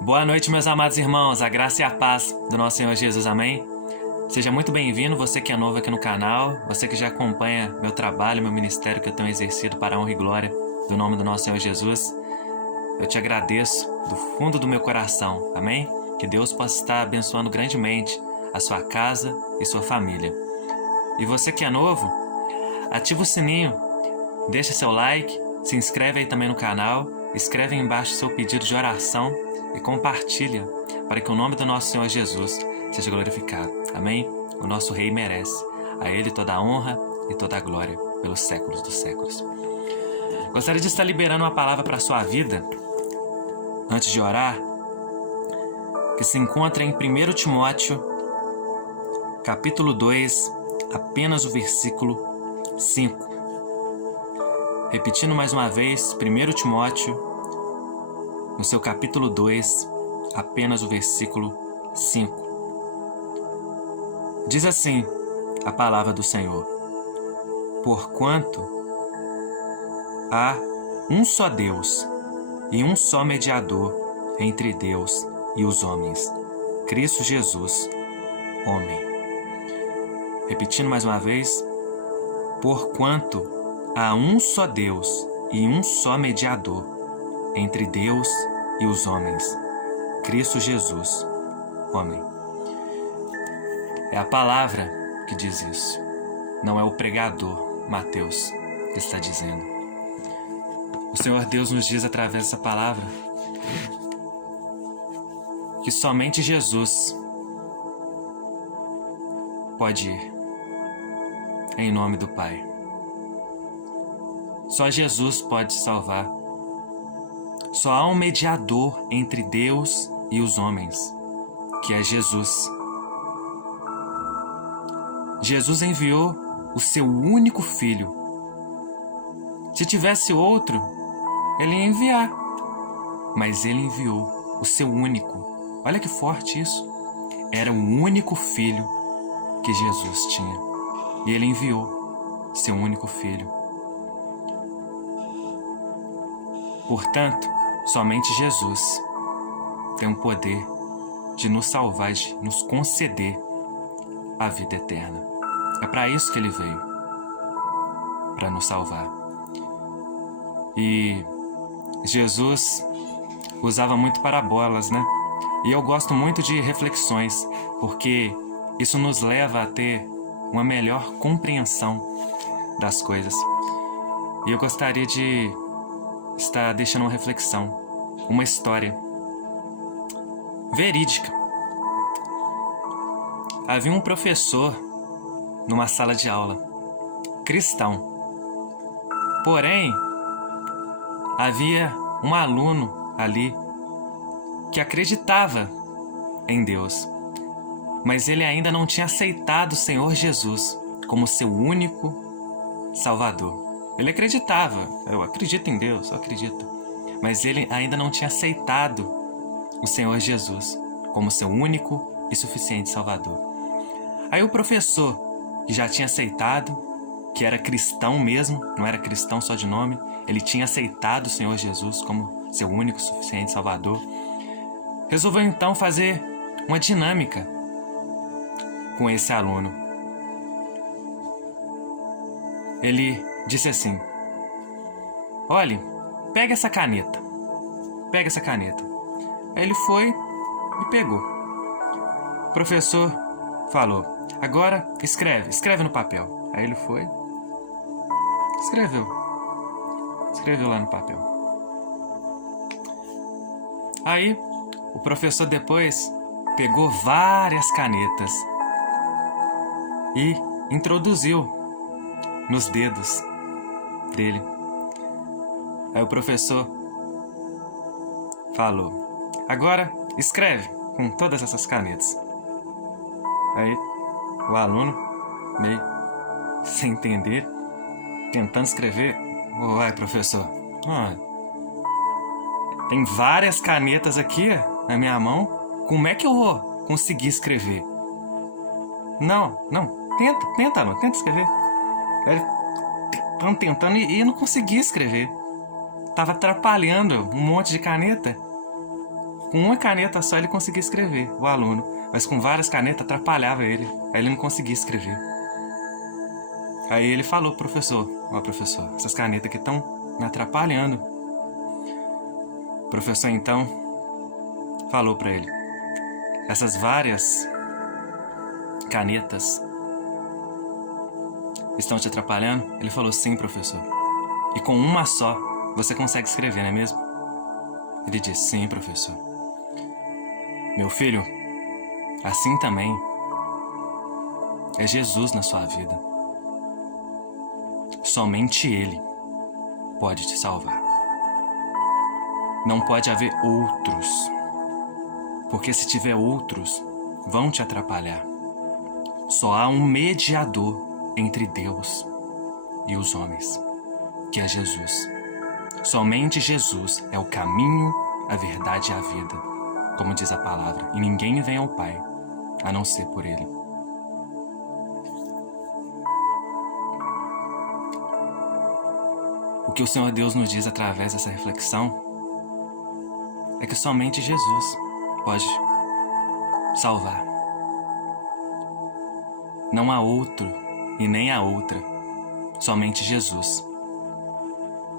Boa noite, meus amados irmãos, a graça e a paz do nosso Senhor Jesus, amém? Seja muito bem-vindo, você que é novo aqui no canal, você que já acompanha meu trabalho, meu ministério que eu tenho exercido para a honra e glória do nome do nosso Senhor Jesus. Eu te agradeço do fundo do meu coração, amém? Que Deus possa estar abençoando grandemente a sua casa e sua família. E você que é novo, ativa o sininho, deixa seu like, se inscreve aí também no canal, escreve aí embaixo seu pedido de oração e compartilha para que o nome do nosso Senhor Jesus seja glorificado. Amém? O nosso Rei merece. A Ele toda a honra e toda a glória pelos séculos dos séculos. Gostaria de estar liberando uma palavra para a sua vida, antes de orar, que se encontra em 1 Timóteo, capítulo 2, apenas o versículo 5. Repetindo mais uma vez, 1 Timóteo, no seu capítulo 2, apenas o versículo 5. Diz assim a palavra do Senhor: Porquanto há um só Deus e um só mediador entre Deus e os homens, Cristo Jesus, homem. Repetindo mais uma vez, porquanto há um só Deus e um só mediador entre Deus e os homens, Cristo Jesus, homem. É a palavra que diz isso, não é o pregador Mateus que está dizendo. O Senhor Deus nos diz através dessa palavra que somente Jesus pode ir em nome do Pai. Só Jesus pode salvar. Só há um mediador entre Deus e os homens, que é Jesus. Jesus enviou o seu único Filho. Se tivesse outro, ele ia enviar. Mas ele enviou o seu único. Olha que forte isso. Era o único Filho que Jesus tinha. E ele enviou seu único Filho. Portanto, somente Jesus tem o poder de nos salvar, de nos conceder a vida eterna. É para isso que ele veio, para nos salvar. E Jesus usava muito parábolas, né? E eu gosto muito de reflexões, porque isso nos leva a ter uma melhor compreensão das coisas. E eu gostaria de estar deixando uma reflexão, uma história verídica. Havia um professor numa sala de aula, cristão. Porém, havia um aluno ali que acreditava em Deus, mas ele ainda não tinha aceitado o Senhor Jesus como seu único Salvador. Ele acreditava, eu acredito em Deus, eu acredito, mas ele ainda não tinha aceitado o Senhor Jesus como seu único e suficiente Salvador. Aí o professor, que já tinha aceitado, que era cristão mesmo, não era cristão só de nome, ele tinha aceitado o Senhor Jesus como seu único e suficiente Salvador, resolveu então fazer uma dinâmica com esse aluno. Ele disse assim: olhe, pega essa caneta. Pega essa caneta. Aí ele foi e pegou. O professor falou: agora escreve no papel. Aí ele foi, escreveu lá no papel. Aí o professor depois pegou várias canetas e introduziu nos dedos dele. Aí o professor falou: agora escreve com todas essas canetas. Aí o aluno, meio sem entender, tentando escrever: uai, professor, tem várias canetas aqui na minha mão, como é que eu vou conseguir escrever? Não, tenta, aluno, tenta escrever. Estavam tentando e eu não conseguia escrever. Tava atrapalhando um monte de caneta. Com uma caneta só ele conseguia escrever, o aluno. Mas com várias canetas atrapalhava ele. Aí ele não conseguia escrever. Aí ele falou pro professor: ó, professor, essas canetas aqui estão me atrapalhando. O professor então falou para ele: essas várias canetas estão te atrapalhando? Ele falou: sim, professor. E com uma só você consegue escrever, não é mesmo? Ele disse: sim, professor. Meu filho, assim também é Jesus na sua vida. Somente Ele pode te salvar. Não pode haver outros, porque se tiver outros, vão te atrapalhar. Só há um mediador entre Deus e os homens, que é Jesus. Somente Jesus é o caminho, a verdade e a vida, como diz a palavra, e ninguém vem ao Pai a não ser por Ele. O que o Senhor Deus nos diz através dessa reflexão é que somente Jesus pode salvar. Não há outro e nem há outra, somente Jesus.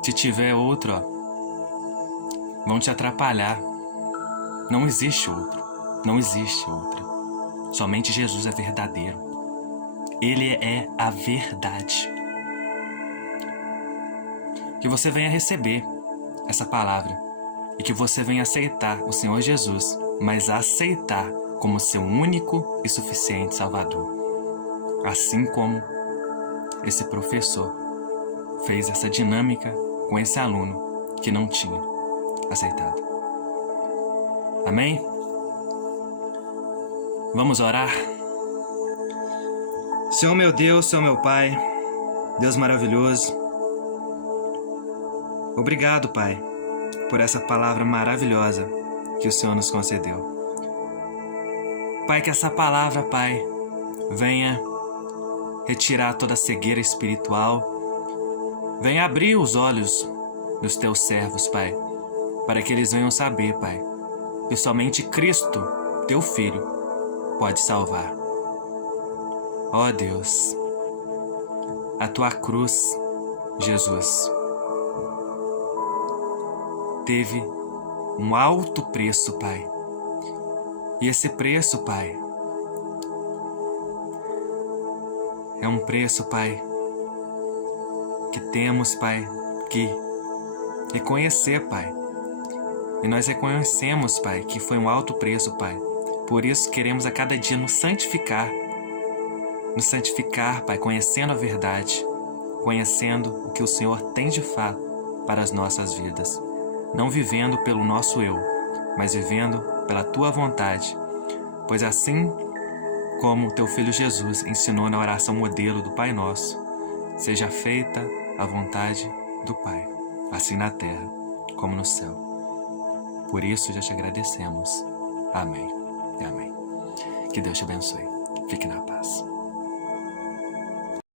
Se tiver outro, vão te atrapalhar. Não existe outro, não existe outra. Somente Jesus é verdadeiro. Ele é a verdade. Que você venha receber essa palavra e que você venha aceitar o Senhor Jesus, mas aceitar como seu único e suficiente Salvador. Assim como esse professor fez essa dinâmica com esse aluno que não tinha aceitado. Amém? Vamos orar? Senhor meu Deus, Senhor meu Pai, Deus maravilhoso, obrigado, Pai, por essa palavra maravilhosa que o Senhor nos concedeu. Pai, que essa palavra, Pai, venha retirar toda a cegueira espiritual, venha abrir os olhos dos teus servos, Pai, para que eles venham saber, Pai, que somente Cristo, teu Filho, pode salvar. Ó Deus, a tua cruz, Jesus, teve um alto preço, Pai. E esse preço, Pai, é um preço, Pai, que temos, Pai, que reconhecer, Pai. E nós reconhecemos, Pai, que foi um alto preço, Pai. Por isso queremos a cada dia nos santificar, Pai, conhecendo a verdade, conhecendo o que o Senhor tem de fato para as nossas vidas. Não vivendo pelo nosso eu, mas vivendo pela tua vontade. Pois assim como o teu Filho Jesus ensinou na oração modelo do Pai Nosso, seja feita a vontade do Pai, assim na terra como no céu. Por isso já te agradecemos. Amém e amém. Que Deus te abençoe. Fique na paz.